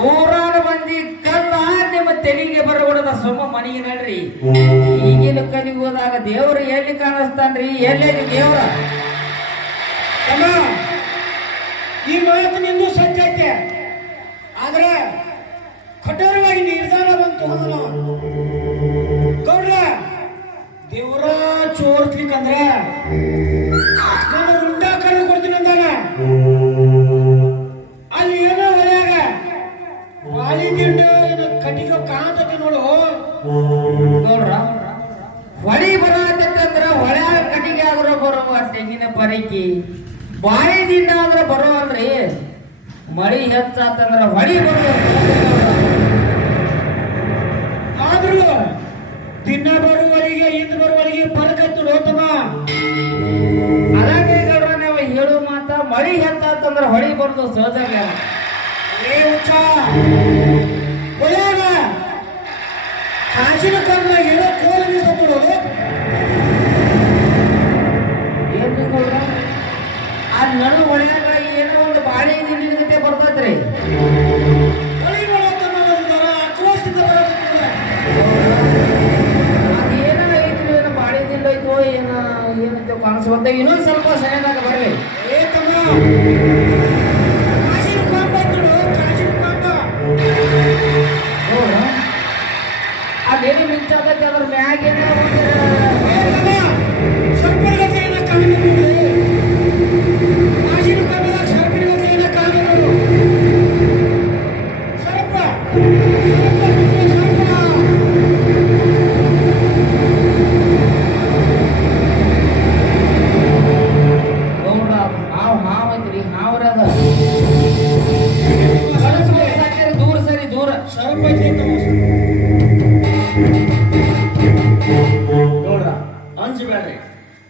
ಊರಾನ ಮಂದಿ ಕಲ್ಲ ನಿಮ್ಮ ತೆಲಿಗೆ ಬರಗೊಡದ ಸುಮ್ಮ ಮನೆಗೆ ನಡ್ರಿ. ಈಗಿನ ಕಲಿಗೆ ಹೋದಾಗ ದೇವರು ಎಲ್ಲಿ ಕಾಣಿಸ್ತಾನ್ರಿ? ಎಲ್ಲೆಲ್ಲಿ ದೇವ್ರ? ಈ ಮಾತು ನಿಂದು ಸತ್ಯ ಐತೆ. ಆದ್ರೆ ಕಠೋರವಾಗಿ ನಿರ್ಧಾರ ಬಂತು ಹೋದನು ಗೌಡ್ರ, ದೇವರ ಚೋರ್ಸ್ಲಿಕ್ಕಂದ್ರೆ ನೋಡು. ಹೊಳಿ ಬರತ್ತಂದ್ರ ಹೊಳ್ಯಾಗ ಕಟ್ಟಿಗೆ ಆದ್ರೂ ಬರುವ ತೆಂಗಿನ ಪರಿಕಿ. ಬಾಯಿ ಆದ್ರೆ ಆದ್ರ ಅಂದ್ರೆ ಮಳಿ ಹೆಚ್ಚಾತಂದ್ರ ಹೊಳಿ ಬರೋ ಆದ್ರೂ ದಿನ ಬರುವವರಿಗೆ, ಇಂದು ಬರುವವರಿಗೆ ಫಲಕತ್ತು ನೋತಮ್ಮ ಅದಾಗೆ ನಾವು ಹೇಳೋ ಮಾತ, ಮಳಿ ಹೆಚ್ಚಾತಂದ್ರ ಹೊಳಿ ಬರೋದು ಸಹಜ ಏ ಒಳ್ಳೆಯಾಗ ಕಾಸಿನ ಕಾಲದ ಏನೋ ಕೋಲ? ಸತ್ತಿರೋದು ಆ ನಡು ಹೊಳ್ಯಾಗ ಏನೋ ಒಂದು ಬಾಳೆ ದಿಂಡಿನ ಗತೆ ಏನೋ ಏನೈತೋ ಕಾಣಿಸ್ಕೊಂತ ಇನ್ನೊಂದ್ ಸ್ವಲ್ಪ ಸರಿಯಾದಾಗ ಬರಲಿ ಏ ತಮ್ಮ.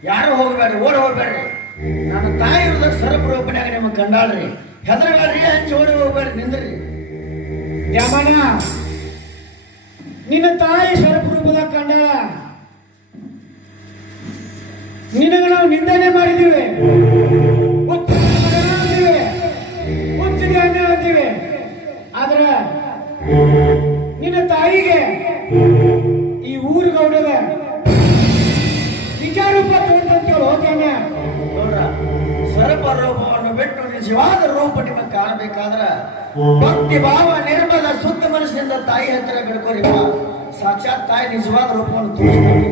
ಯಾರು ಹೋಗ್ಬೇಡ್ರಿ, ಓಡಿ ಹೋಗ್ಬೇಡ್ರಿ. ನನ್ನ ತಾಯಿ ಇರೋದ ಸರಪ ರೂಪನ್ಯಾಗ ನಿಮಗೆ ಕಂಡಾಳ್ರಿ ಹೆದರಬೇಡ್ರಿ ಹಂಚಿ ಓಡಿ ಹೋಗ್ಬೇಡ್ರಿ, ನಿಂದ್ರಿ. ಯಮನ ನಿನ್ನ ತಾಯಿ ಸ್ವರೂಪ ರೂಪದಾಗ ಕಂಡಾಳ ನಿನಗೆ ನಾವು ನಿಂದನೆ ಮಾಡಿದ್ದೀವಿ. ಹುಚ್ಚಿಗೆ ಅನ್ನ ಅಂತೀವಿ ಆದ್ರೆ ನಿನ್ನ ತಾಯಿಗೆ ಈ ಊರು ಗೌಡದ ನಿಜವಾದ ರೂಪ ನಿಮಗೆ ಕಾಣಬೇಕಾದ್ರ ಭಕ್ತಿ ಭಾವ ನಿರ್ಮಲ ಶುದ್ಧ ಮನಸ್ಸಿನಿಂದ ತಾಯಿ ಹತ್ತಿರ ಬಿಡ್ಕೋರಿ ಸಾಕ್ಷಾತ್ ತಾಯಿ ನಿಜವಾದ ರೂಪವನ್ನು ತೋರಿಸ್ತಾರೆ.